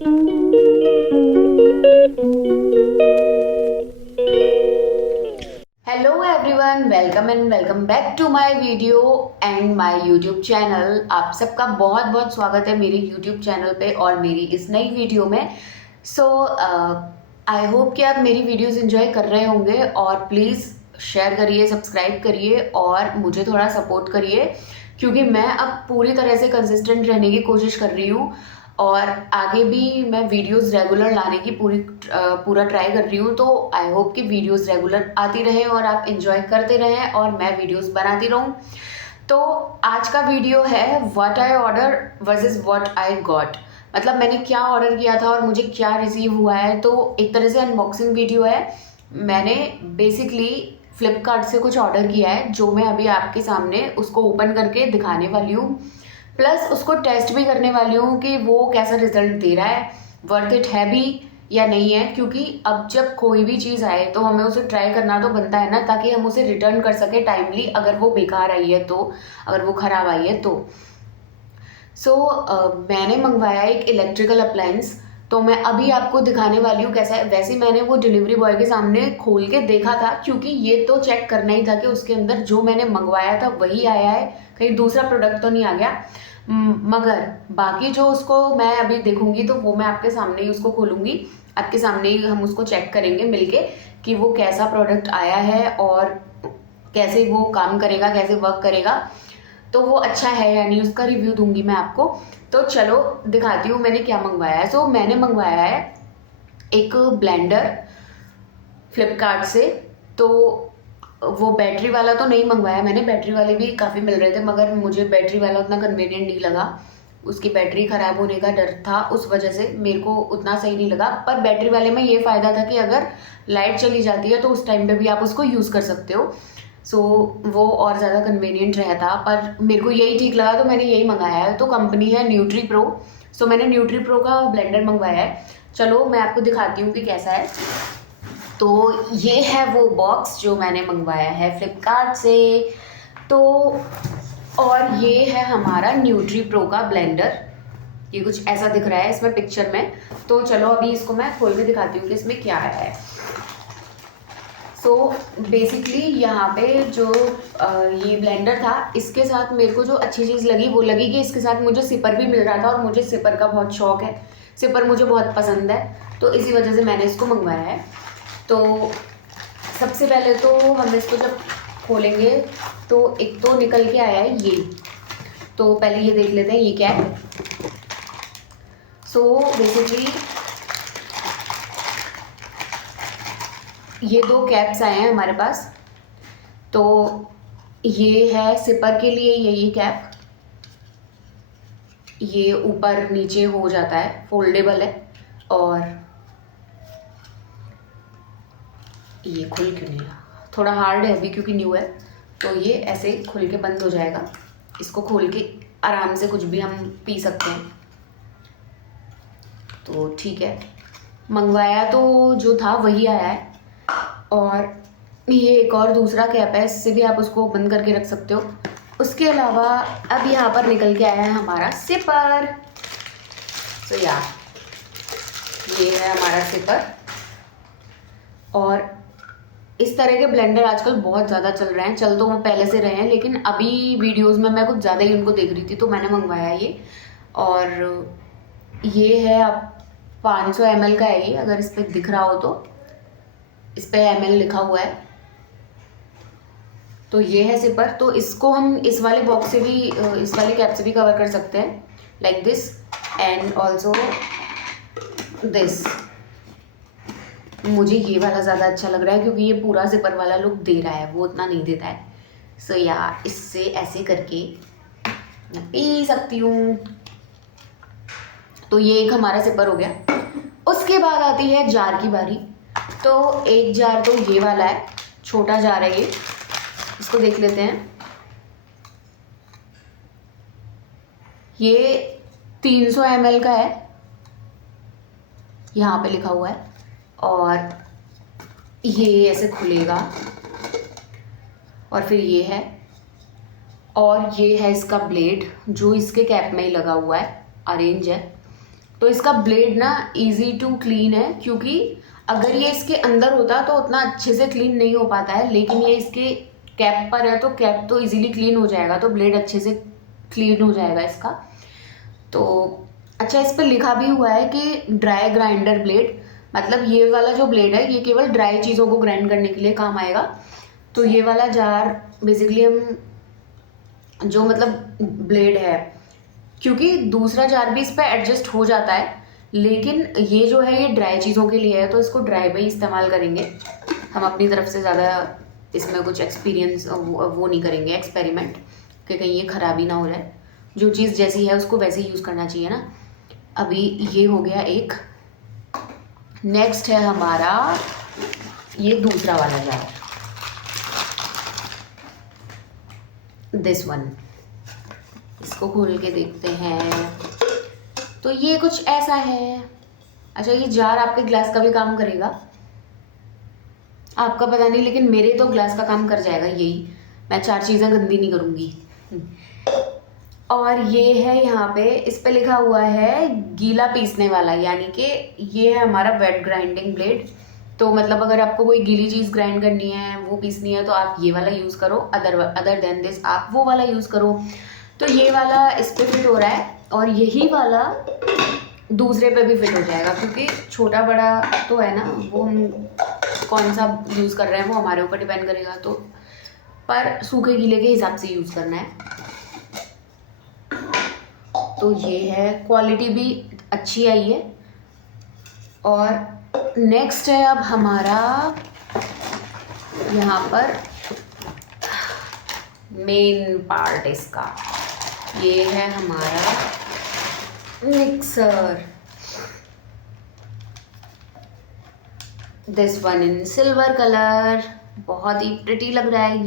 Hello everyone, welcome and welcome back to my video and my YouTube channel. आप सबका बहुत बहुत स्वागत है मेरे यूट्यूब चैनल पे और मेरी इस नई वीडियो में। सो आई होप कि आप मेरी वीडियोस एंजॉय कर रहे होंगे और प्लीज़ शेयर करिए, सब्सक्राइब करिए और मुझे थोड़ा सपोर्ट करिए, क्योंकि मैं अब पूरी तरह से कंसिस्टेंट रहने की कोशिश कर रही हूँ और आगे भी मैं वीडियोस रेगुलर लाने की पूरा ट्राई कर रही हूँ। तो आई होप कि वीडियोस रेगुलर आती रहें और आप इन्जॉय करते रहें और मैं वीडियोस बनाती रहूँ। तो आज का वीडियो है what I order versus what I got. मतलब मैंने क्या ऑर्डर किया था और मुझे क्या रिसीव हुआ है। तो एक तरह से अनबॉक्सिंग वीडियो है। मैंने बेसिकली फ्लिपकार्ट से कुछ ऑर्डर किया है, जो मैं अभी आपके सामने उसको ओपन करके दिखाने वाली हूँ, प्लस उसको टेस्ट भी करने वाली हूँ कि वो कैसा रिजल्ट दे रहा है, वर्थ इट है भी या नहीं है। क्योंकि अब जब कोई भी चीज़ आए तो हमें उसे ट्राई करना तो बनता है ना, ताकि हम उसे रिटर्न कर सके टाइमली, अगर वो बेकार आई है तो, अगर वो ख़राब आई है तो। मैंने मंगवाया एक इलेक्ट्रिकल अप्लायंस। तो मैं अभी आपको दिखाने वाली हूँ कैसा है। वैसे मैंने वो डिलीवरी बॉय के सामने खोल के देखा था, क्योंकि ये तो चेक करना ही था कि उसके अंदर जो मैंने मंगवाया था वही आया है, कहीं दूसरा प्रोडक्ट तो नहीं आ गया। मगर बाकी जो उसको मैं अभी देखूंगी तो वो मैं आपके सामने ही उसको खोलूंगी, आपके सामने ही हम उसको चेक करेंगे मिलके कि वो कैसा प्रोडक्ट आया है और कैसे वो काम करेगा, कैसे वर्क करेगा। तो वो अच्छा है या नहीं, उसका रिव्यू दूंगी मैं आपको। तो चलो दिखाती हूँ मैंने क्या मंगवाया है। मैंने मंगवाया है एक ब्लेंडर फ्लिपकार्ट से। तो वो बैटरी वाला तो नहीं मंगवाया मैंने, बैटरी वाले भी काफ़ी मिल रहे थे, मगर मुझे बैटरी वाला उतना कन्वीनियंट नहीं लगा। उसकी बैटरी ख़राब होने का डर था, उस वजह से मेरे को उतना सही नहीं लगा। पर बैटरी वाले में ये फ़ायदा था कि अगर लाइट चली जाती है तो उस टाइम पे भी आप उसको यूज़ कर सकते हो। वो और ज़्यादा कन्वीनियंट रहता, पर मेरे को यही ठीक लगा तो मैंने यही मंगाया है। तो कंपनी है न्यूट्री प्रो। मैंने न्यूट्री प्रो का ब्लेंडर मंगवाया है। चलो मैं आपको दिखाती हूँ कि कैसा है। तो ये है वो बॉक्स जो मैंने मंगवाया है फ्लिपकार्ट से। तो और ये है हमारा न्यूट्री प्रो का ब्लेंडर। ये कुछ ऐसा दिख रहा है इसमें पिक्चर में। तो चलो अभी इसको मैं खोल के दिखाती हूँ कि इसमें क्या आया है। बेसिकली यहाँ पे जो ये ब्लेंडर था, इसके साथ मेरे को जो अच्छी चीज़ लगी वो लगी कि इसके साथ मुझे सिपर भी मिल रहा था, और मुझे सिपर का बहुत शौक है, सिपर मुझे बहुत पसंद है। तो इसी वजह से मैंने इसको मंगवाया है। तो सबसे पहले तो हम इसको जब खोलेंगे तो एक तो निकल के आया है ये। तो पहले ये देख लेते हैं ये क्या है। बेसिकली ये दो कैप्स आए हैं हमारे पास। तो ये है सिपर के लिए, यही कैप, ये ऊपर नीचे हो जाता है, फोल्डेबल है। और ये खुल क्यों नहीं रहा, थोड़ा हार्ड है अभी क्योंकि न्यू है। तो ये ऐसे खुल के बंद हो जाएगा। इसको खोल के आराम से कुछ भी हम पी सकते हैं। तो ठीक है, मंगवाया तो जो था वही आया है। और ये एक और दूसरा कैप है, इससे भी आप उसको बंद करके रख सकते हो। उसके अलावा अब यहाँ पर निकल के आया है हमारा सिपर। ये है हमारा सिपर। और इस तरह के ब्लेंडर आजकल बहुत ज़्यादा चल रहे हैं, चल तो वो पहले से रहे हैं, लेकिन अभी वीडियोस में मैं कुछ ज़्यादा ही उनको देख रही थी तो मैंने मंगवाया ये। और ये है अब 500 ml का है ये, अगर इस पर दिख रहा हो तो इस पर ml लिखा हुआ है। तो ये है सिपर। तो इसको हम इस वाले बॉक्स से भी, इस वाले कैप से भी कवर कर सकते हैं, like this and also this. मुझे ये वाला ज़्यादा अच्छा लग रहा है क्योंकि ये पूरा जिपर वाला लुक दे रहा है, वो उतना नहीं देता है। इससे ऐसे करके मैं पी सकती हूँ। तो ये एक हमारा जिपर हो गया। उसके बाद आती है जार की बारी। तो एक जार तो ये वाला है, छोटा जार है ये, इसको देख लेते हैं। ये 300 ml का है, यहाँ पे लिखा हुआ है। और ये ऐसे खुलेगा और फिर ये है, और ये है इसका ब्लेड जो इसके कैप में ही लगा हुआ है, अरेंज है। तो इसका ब्लेड ना इजी टू क्लीन है, क्योंकि अगर ये इसके अंदर होता तो उतना अच्छे से क्लीन नहीं हो पाता है, लेकिन ये इसके कैप पर है तो कैप तो इजीली क्लीन हो जाएगा, तो ब्लेड अच्छे से क्लीन हो जाएगा इसका। तो अच्छा, इस पर लिखा भी हुआ है कि ड्राई ग्राइंडर ब्लेड, मतलब ये वाला जो ब्लेड है ये केवल ड्राई चीज़ों को ग्राइंड करने के लिए काम आएगा। तो ये वाला जार बेसिकली हम जो मतलब ब्लेड है, क्योंकि दूसरा जार भी इस पर एडजस्ट हो जाता है, लेकिन ये जो है ये ड्राई चीज़ों के लिए है, तो इसको ड्राई में ही इस्तेमाल करेंगे हम। अपनी तरफ से ज़्यादा इसमें कुछ एक्सपीरियंस वो नहीं करेंगे, एक्सपेरिमेंट, कि कहीं ये ख़राबी ना हो जाए। जो चीज़ जैसी है उसको वैसे ही यूज़ करना चाहिए ना। अभी ये हो गया एक। नेक्स्ट है हमारा ये दूसरा वाला जार, दिस वन। इसको खोल के देखते हैं, तो ये कुछ ऐसा है। अच्छा, ये जार आपके ग्लास का भी काम करेगा, आपका पता नहीं, लेकिन मेरे तो ग्लास का काम कर जाएगा यही। मैं 4 चीज़ें गंदी नहीं करूँगी। और ये है यहाँ पे, इस पे लिखा हुआ है गीला पीसने वाला, यानी कि ये है हमारा वेट ग्राइंडिंग ब्लेड। तो मतलब अगर आपको कोई गीली चीज़ ग्राइंड करनी है, वो पीसनी है, तो आप ये वाला यूज़ करो, अदर देन दिस आप वो वाला यूज़ करो। तो ये वाला इस पर फिट हो रहा है, और यही वाला दूसरे पे भी फिट हो जाएगा, क्योंकि छोटा बड़ा तो है ना, वो हम कौन सा यूज़ कर रहे हैं वो हमारे ऊपर डिपेंड करेगा। तो पर सूखे गीले के हिसाब से यूज़ करना है। तो ये है, क्वालिटी भी अच्छी आई है। और नेक्स्ट है अब हमारा यहाँ पर मेन पार्ट इसका, ये है हमारा mixer. This one in silver colour, बहुत ही प्रिटी लग रहा है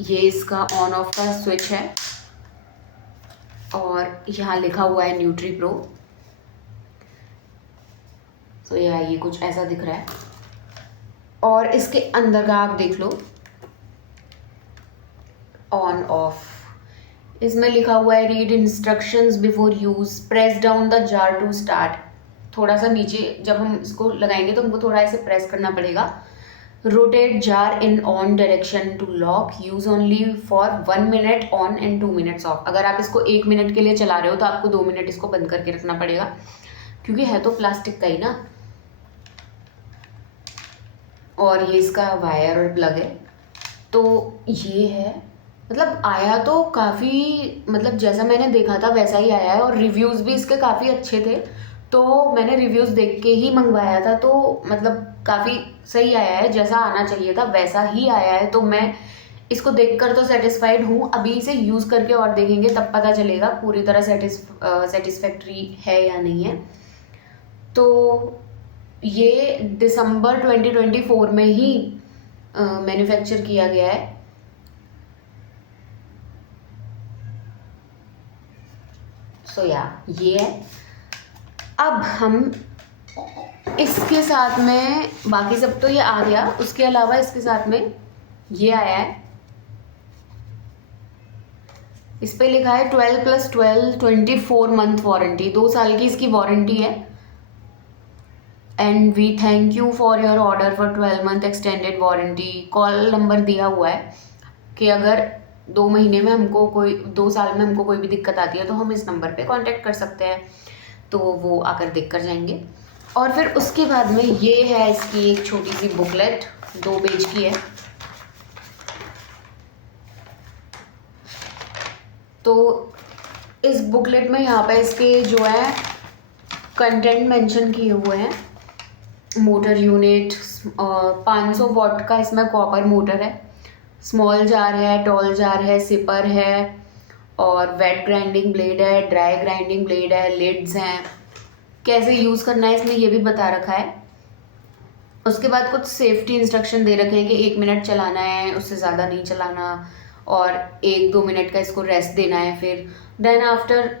ये इसका ऑन ऑफ का स्विच है, और यहाँ लिखा हुआ है न्यूट्री प्रो। तो ये कुछ ऐसा दिख रहा है, और इसके अंदर का आप देख लो, ऑन ऑफ। इसमें लिखा हुआ है read instructions before use, press down the jar to start. थोड़ा सा नीचे जब हम इसको लगाएंगे तो हमको थोड़ा ऐसे प्रेस करना पड़ेगा। Rotate jar in on direction to lock, use only for 1 minute on and 2 minutes off. अगर आप इसको 1 मिनट के लिए चला रहे हो तो आपको 2 मिनट इसको बंद करके रखना पड़ेगा, क्योंकि है तो प्लास्टिक का ही ना। और ये इसका वायर और प्लग है। तो ये है, मतलब आया तो काफ़ी, मतलब जैसा मैंने देखा था वैसा ही आया है, और रिव्यूज़ भी इसके काफ़ी अच्छे थे। तो मैंने रिव्यूज़ देख के ही मंगवाया था, तो मतलब काफ़ी सही आया है, जैसा आना चाहिए था वैसा ही आया है। तो मैं इसको देखकर तो सेटिस्फाइड हूँ। अभी इसे यूज़ करके और देखेंगे, तब पता चलेगा पूरी तरह सेटिस्फैक्ट्री है या नहीं है। तो ये दिसंबर 2024 में ही मैन्युफैक्चर किया गया है। सो ये है। अब हम इसके साथ में, बाकी सब तो ये आ गया, उसके अलावा इसके साथ में ये आया है। इस पे लिखा है 12+12 24 मंथ वारंटी, 2 साल की इसकी वारंटी है। And we thank you for your order for 12 month extended warranty. Call number दिया हुआ है कि अगर 2 महीने में हमको कोई, 2 साल में हमको कोई भी दिक्कत आती है तो हम इस नंबर पे कांटेक्ट कर सकते हैं। तो वो आकर देख कर जाएंगे। और फिर उसके बाद में ये है इसकी एक छोटी सी बुकलेट, 2 पेज की है। तो इस बुकलेट में यहाँ पे इसके जो है कंटेंट मेंशन किए हुए हैं। मोटर यूनिट, 500 वॉट का इसमें कॉपर मोटर है, स्मॉल जार है, टॉल जार है, सिपर है, और वेट ग्राइंडिंग ब्लेड है, ड्राई ग्राइंडिंग ब्लेड है, लिड्स हैं, कैसे यूज़ करना है इसमें ये भी बता रखा है। उसके बाद कुछ सेफ्टी इंस्ट्रक्शन दे रखे हैं कि 1 मिनट चलाना है, उससे ज़्यादा नहीं चलाना, और 1-2 मिनट का इसको रेस्ट देना है। फिर देन आफ्टर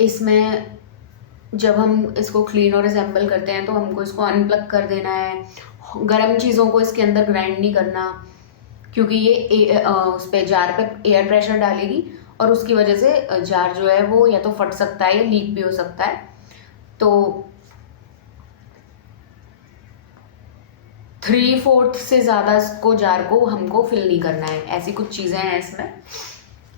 इसमें जब हम इसको क्लीन और असेंबल करते हैं तो हमको इसको अनप्लग कर देना है। गर्म चीज़ों को इसके अंदर ग्राइंड नहीं करना, क्योंकि ये उस पे जार पे एयर प्रेशर डालेगी और उसकी वजह से जार जो है वो या तो फट सकता है या लीक भी हो सकता है। तो 3/4 से ज़्यादा इसको जार को हमको फिल नहीं करना है, ऐसी कुछ चीज़ें हैं इसमें।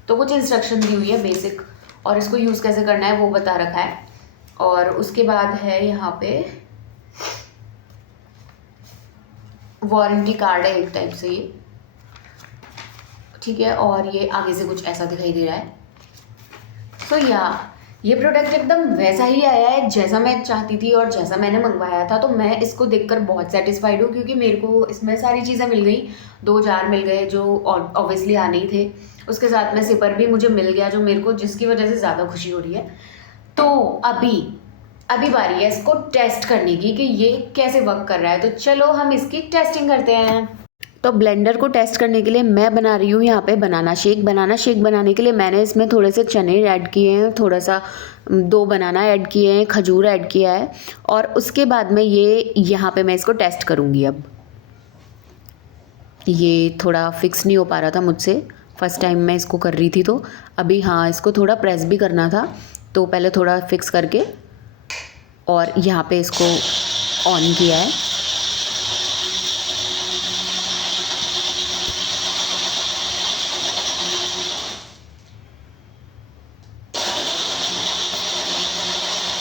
तो कुछ इंस्ट्रक्शन दी हुई है बेसिक, और इसको यूज़ कैसे करना है वो बता रखा है। और उसके बाद है यहाँ पे वारंटी कार्ड है एक टाइप से ये, ठीक है। और ये आगे से कुछ ऐसा दिखाई दे रहा है। तो ये प्रोडक्ट एकदम वैसा ही आया है जैसा मैं चाहती थी और जैसा मैंने मंगवाया था। तो मैं इसको देखकर बहुत सेटिस्फाइड हूँ, क्योंकि मेरे को इसमें सारी चीज़ें मिल गई। 2 जार मिल गए जो ऑब्वियसली आने ही थे, उसके साथ में सिपर भी मुझे मिल गया जो मेरे को, जिसकी वजह से ज़्यादा खुशी हो रही है। तो अभी बारी है इसको टेस्ट करने की कि ये कैसे वर्क कर रहा है। तो चलो हम इसकी टेस्टिंग करते हैं। तो ब्लेंडर को टेस्ट करने के लिए मैं बना रही हूँ यहाँ पे बनाना शेक बनाने के लिए मैंने इसमें थोड़े से चने ऐड किए हैं, थोड़ा सा 2 बनाना ऐड किए हैं, खजूर ऐड किया है। और उसके बाद में ये यहाँ पे मैं इसको टेस्ट करूँगी। अब ये थोड़ा फिक्स नहीं हो पा रहा था मुझसे, फर्स्ट टाइम मैं इसको कर रही थी। तो अभी हाँ, इसको थोड़ा प्रेस भी करना था, तो पहले थोड़ा फिक्स करके और यहाँ पे इसको ऑन किया है।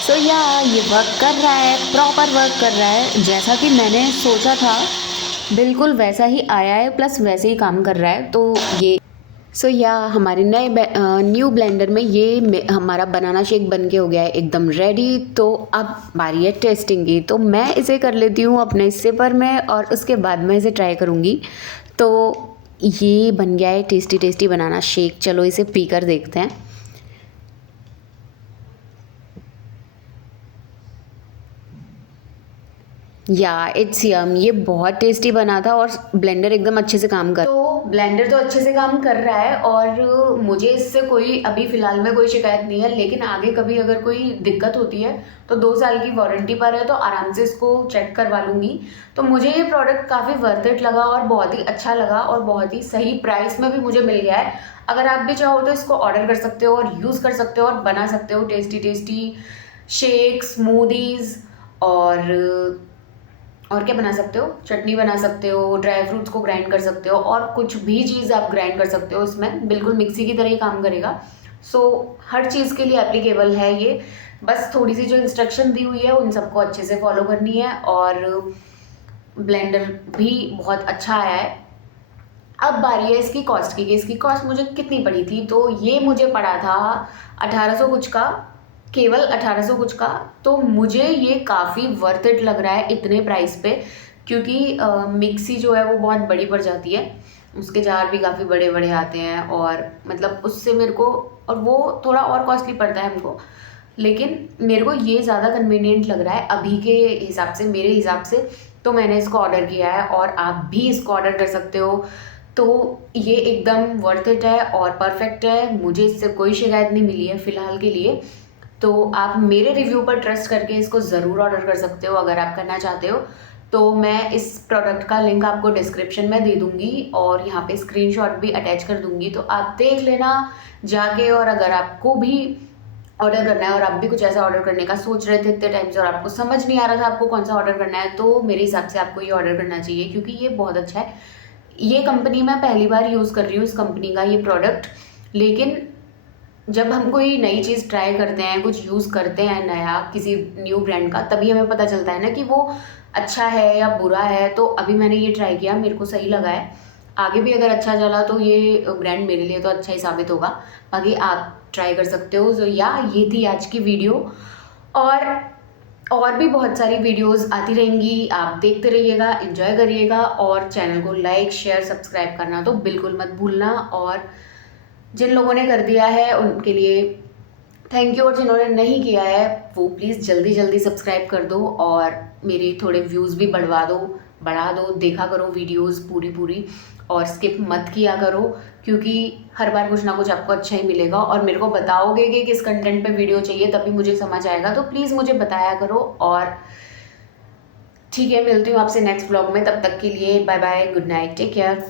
तो ये वर्क कर रहा है, प्रॉपर वर्क कर रहा है, जैसा कि मैंने सोचा था बिल्कुल वैसा ही आया है, प्लस वैसे ही काम कर रहा है। तो ये हमारे न्यू ब्लेंडर में ये हमारा बनाना शेक बन के हो गया है एकदम रेडी। तो अब बारी है टेस्टिंग की। तो मैं इसे कर लेती हूँ अपने सिपर में और उसके बाद मैं इसे ट्राई करूँगी। तो ये बन गया है टेस्टी टेस्टी बनाना शेक। चलो इसे पी कर देखते हैं। इट्स यम, ये बहुत टेस्टी बना था और ब्लेंडर एकदम अच्छे से काम कर, तो ब्लेंडर तो अच्छे से काम कर रहा है और मुझे इससे कोई अभी फ़िलहाल में कोई शिकायत नहीं है। लेकिन आगे कभी अगर कोई दिक्कत होती है तो 2 साल की वारंटी पर है, तो आराम से इसको चेक करवा लूँगी। तो मुझे ये प्रोडक्ट काफ़ी वर्थ इट लगा और बहुत ही अच्छा लगा और बहुत ही सही प्राइस में भी मुझे मिल गया है। अगर आप भी चाहो तो इसको ऑर्डर कर सकते हो और यूज़ कर सकते हो और बना सकते हो टेस्टी टेस्टी शेक, स्मूदीज़ और क्या बना सकते हो, चटनी बना सकते हो, ड्राई फ्रूट्स को ग्राइंड कर सकते हो और कुछ भी चीज़ आप ग्राइंड कर सकते हो। इसमें बिल्कुल मिक्सी की तरह ही काम करेगा। हर चीज़ के लिए एप्लीकेबल है ये। बस थोड़ी सी जो इंस्ट्रक्शन दी हुई है उन सबको अच्छे से फॉलो करनी है। और ब्लेंडर भी बहुत अच्छा आया है। अब बारी है इसकी कॉस्ट की, कि इसकी कॉस्ट मुझे कितनी पड़ी थी। तो ये मुझे पड़ा था 1800 कुछ का, केवल 1800 कुछ का। तो मुझे ये काफ़ी वर्थ इट लग रहा है इतने प्राइस पे, क्योंकि मिक्सी जो है वो बहुत बड़ी पड़ जाती है, उसके जार भी काफ़ी बड़े बड़े आते हैं और मतलब उससे मेरे को, और वो थोड़ा और कॉस्टली पड़ता है हमको। लेकिन मेरे को ये ज़्यादा कन्वीनियंट लग रहा है अभी के हिसाब से, मेरे हिसाब से। तो मैंने इसको ऑर्डर किया है और आप भी इसको ऑर्डर कर सकते हो। तो ये एकदम वर्थ इट है और परफेक्ट है, मुझे इससे कोई शिकायत नहीं मिली है फ़िलहाल के लिए। तो आप मेरे रिव्यू पर ट्रस्ट करके इसको ज़रूर ऑर्डर कर सकते हो अगर आप करना चाहते हो। तो मैं इस प्रोडक्ट का लिंक आपको डिस्क्रिप्शन में दे दूँगी और यहाँ पे स्क्रीनशॉट भी अटैच कर दूँगी, तो आप देख लेना जाके। और अगर आपको भी ऑर्डर करना है और आप भी कुछ ऐसा ऑर्डर करने का सोच रहे थे इतने टाइम से और आपको समझ नहीं आ रहा था आपको कौन सा ऑर्डर करना है, तो मेरे हिसाब से आपको ये ऑर्डर करना चाहिए, क्योंकि ये बहुत अच्छा है। ये कंपनी मैं पहली बार यूज़ कर रही हूँ, इस कंपनी का ये प्रोडक्ट। लेकिन जब हम कोई नई चीज़ ट्राई करते हैं, कुछ यूज़ करते हैं नया किसी न्यू ब्रांड का, तभी हमें पता चलता है ना कि वो अच्छा है या बुरा है। तो अभी मैंने ये ट्राई किया, मेरे को सही लगा है। आगे भी अगर अच्छा चला तो ये ब्रांड मेरे लिए तो अच्छा ही साबित होगा। बाकी आप ट्राई कर सकते हो। ये थी आज की वीडियो, और भी बहुत सारी वीडियोस आती रहेंगी, आप देखते रहिएगा, एंजॉय करिएगा और चैनल को लाइक, शेयर, सब्सक्राइब करना तो बिल्कुल मत भूलना। और जिन लोगों ने कर दिया है उनके लिए थैंक यू, और जिन्होंने नहीं किया है वो प्लीज़ जल्दी जल्दी सब्सक्राइब कर दो और मेरे थोड़े व्यूज़ भी बढ़ा दो। देखा करो वीडियोस पूरी और स्किप मत किया करो, क्योंकि हर बार कुछ ना कुछ आपको अच्छा ही मिलेगा। और मेरे को बताओगे कि किस कंटेंट पे वीडियो चाहिए, तभी मुझे समझ आएगा। तो प्लीज़ मुझे बताया करो। और ठीक है, मिलती हूँ आपसे नेक्स्ट व्लॉग में। तब तक के लिए bye bye, good night, take care.